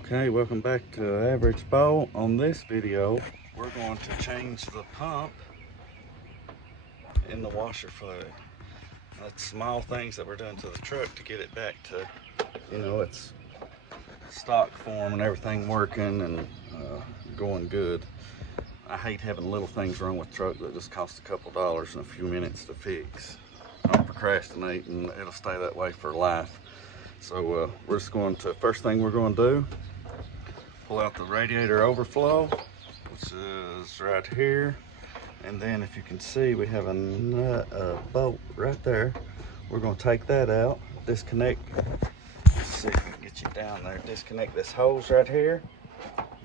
Okay, welcome back to Average Boat. On this video, we're going to change the pump in the washer fluid. That's small things that we're doing to the truck to get it back to, its stock form and everything working and going good. I hate having little things wrong with truck that just cost a couple dollars and a few minutes to fix. Don't procrastinate and it'll stay that way for life. So we're just going to, first thing we're going to do, pull out the radiator overflow, which is right here. And then if you can see, we have a bolt right there. We're going to take that out, disconnect. Let's see if we can get you down there. Disconnect this hose right here.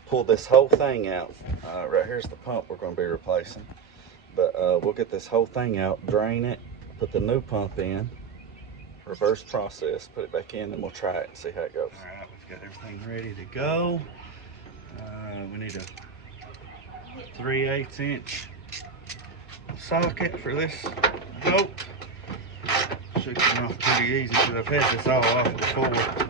Pull this whole thing out. Right here's the pump we're going to be replacing. But we'll get this whole thing out, drain it, put the new pump in, reverse process, put it back in, and we'll try it and see how it goes. All right, we've got everything ready to go. We need a 3/8 inch socket for this bolt. Should come off pretty easy because I've had this all off before.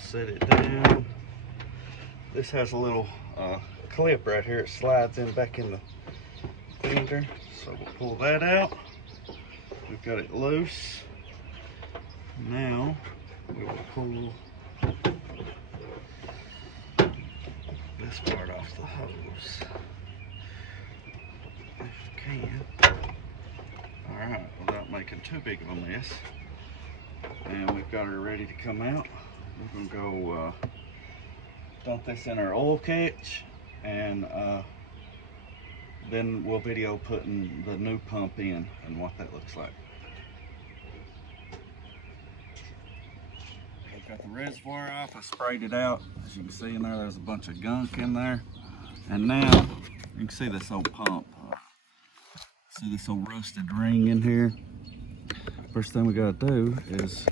Set it down. This has a little clip right here. It slides in back in the fender. So we'll pull that out. We've got it loose. Now we will pull this part off the hose. If you can. Alright, without making too big of a mess. And we've got her ready to come out. We're gonna go dump this in our oil catch, and then we'll video putting the new pump in and what that looks like. We've got the reservoir off. I sprayed it out. As you can see in there, there's a bunch of gunk in there. And now you can see this old pump. See this old rusted ring in here. First thing we gotta do is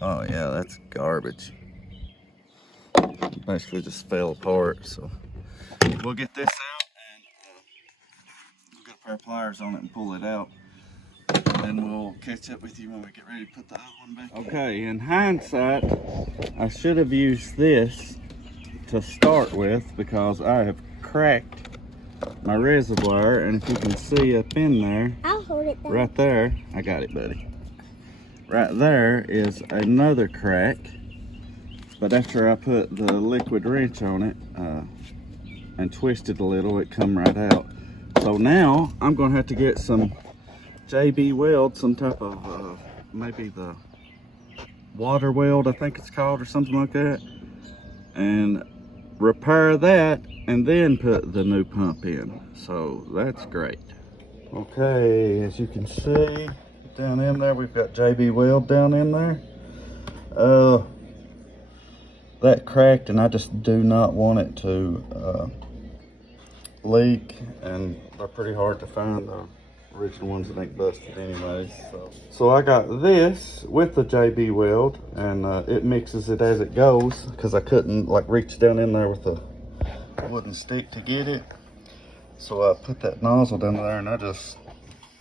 oh yeah, that's garbage. Basically just fell apart, so we'll get this out and we'll get a pair of pliers on it and pull it out. And then we'll catch up with you when we get ready to put the other one back in. Okay, in hindsight, I should have used this to start with because I have cracked my reservoir, and if you can see up in there, I'll hold it down. Right there, I got it, buddy. Right there is another crack, but after I put the liquid wrench on it and twisted a little, it come right out. So now I'm gonna have to get some JB weld, some type of maybe the water weld I think it's called, or something like that, and repair that and then put the new pump in. So that's great. Okay, as you can see down in there, we've got JB weld down in there. That cracked, and I just do not want it to leak, and they're pretty hard to find, the original ones that ain't busted anyways. So I got this with the JB weld, and it mixes it as it goes because I couldn't like reach down in there with a wooden stick to get it. So I put that nozzle down there and I just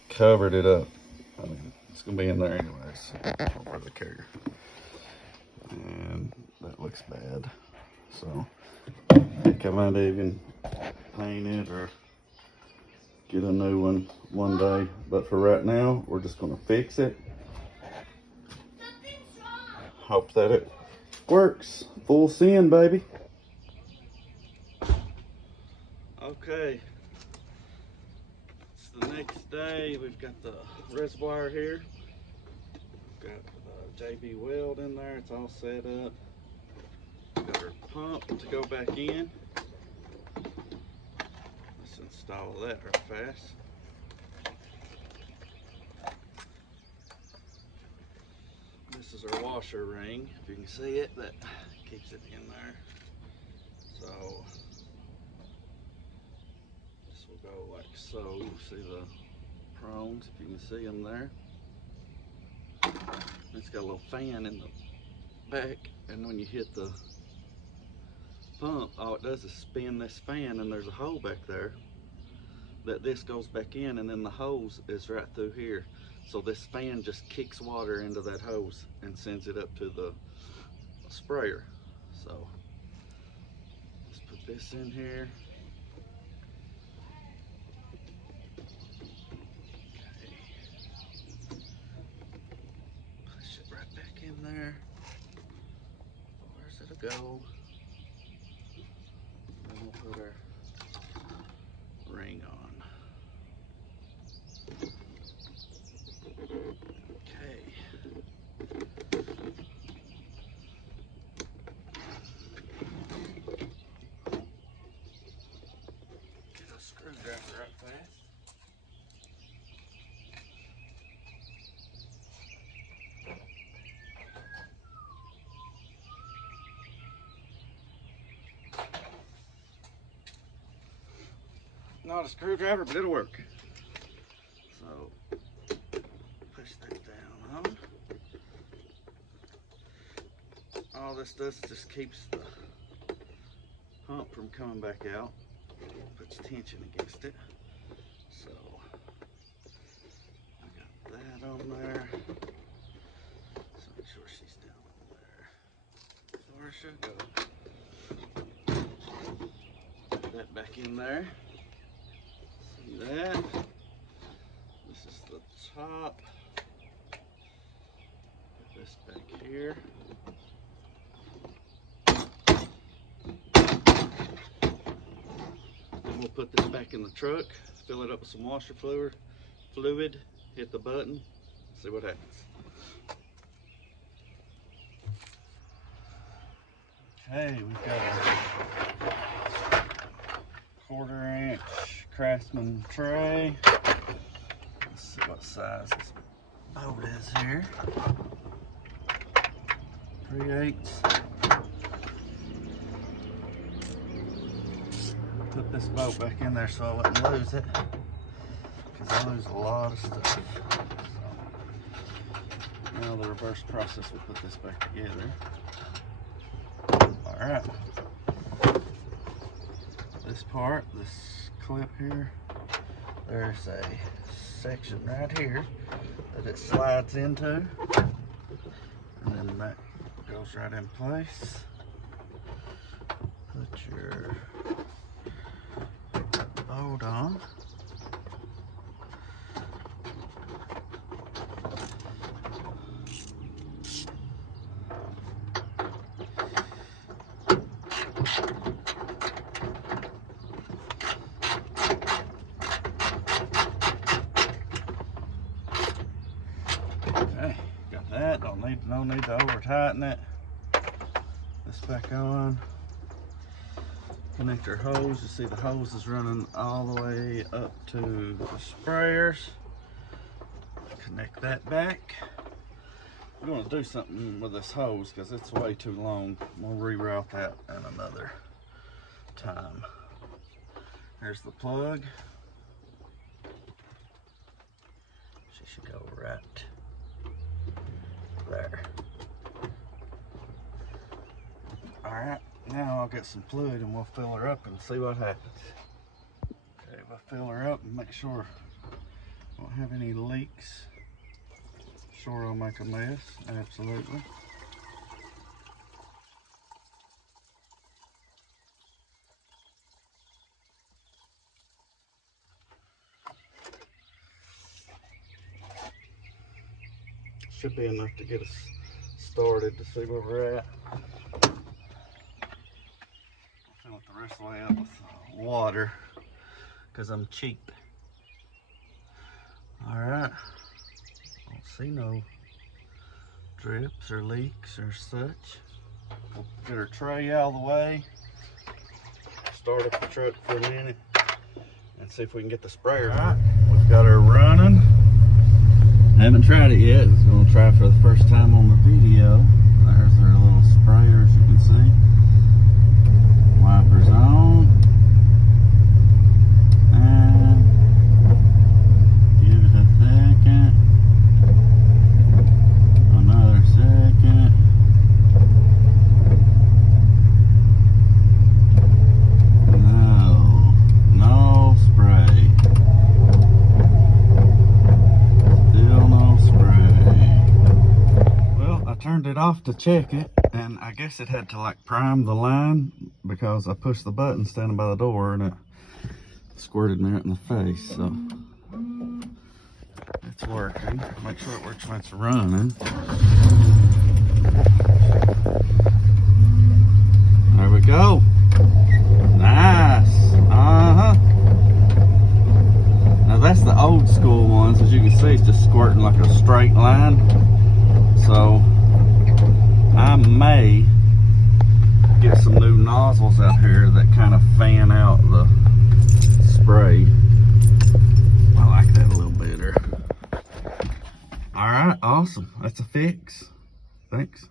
covered it up. I mean, it's gonna be in there anyways, so I don't really care. And that looks bad, so I think I might even paint it or get a new one day, but for right now we're just gonna fix it. Hope that it works. Full send, baby. Okay, it's the next day. We've got the reservoir here. We've got JB weld in there. It's all set up. Got our pump to go back in. install that real fast. This is our washer ring. If you can see it, that keeps it in there. So this will go like so. See the prongs, if you can see them there. It's got a little fan in the back, and when you hit the pump, all it does is spin this fan, and there's a hole back there that this goes back in, and then the hose is right through here. So this fan just kicks water into that hose and sends it up to the sprayer. So let's put this in here. Okay. Push it right back in there. Where's it go? Then we'll put our ring on. Okay. Get a screwdriver right fast. Not a screwdriver, but it'll work. So push that down on. All this does is just keeps the pump from coming back out. Puts tension against it. So I got that on there. So make sure she's down there. Where should go? Put that back in there. See that? This is the top. Put this back here. Then we'll put this back in the truck, fill it up with some washer fluid, hit the button, see what happens. Okay, we've got a 1/4 inch Craftsman tray. Let's see what size this boat is here. 3/8. Put this boat back in there so I wouldn't lose it, because I lose a lot of stuff. So now the reverse process will put this back together. All right. This part, this clip here, there's a section right here that it slides into, and then that goes right in place. Put your boat on. Okay, got that. No need to over tighten it. This back on. Connect our hose. You see the hose is running all the way up to the sprayers. Connect that back. We're going to do something with this hose because it's way too long. We'll reroute that in another time. There's the plug. She should go right there. All right. Now I'll get some fluid and we'll fill her up and see what happens. Okay, we'll fill her up and make sure I don't have any leaks. Sure, I'll make a mess, absolutely. Should be enough to get us started to see where we're at. Fill it the rest of the way up with water because I'm cheap. All right, don't see no drips or leaks or such. We'll get our tray out of the way, start up the truck for a minute and see if we can get the sprayer. All right, we've got her running. Haven't tried it yet. Just gonna try for the first time on the video. There's our little sprayer, as you can see. Wipers on. And give it a second. Another second. No spray. Still no spray. Well, I turned it off to check it, and I guess it had to like prime the line because I pushed the button standing by the door and it squirted me right in the face. So it's working. Make sure it works when it's running. There we go. Nice. Now that's the old school ones. As you can see, it's just squirting like a straight line. So I may get some new nozzles out here that kind of fan out the spray. I like that a little better. All right, awesome. That's a fix. Thanks.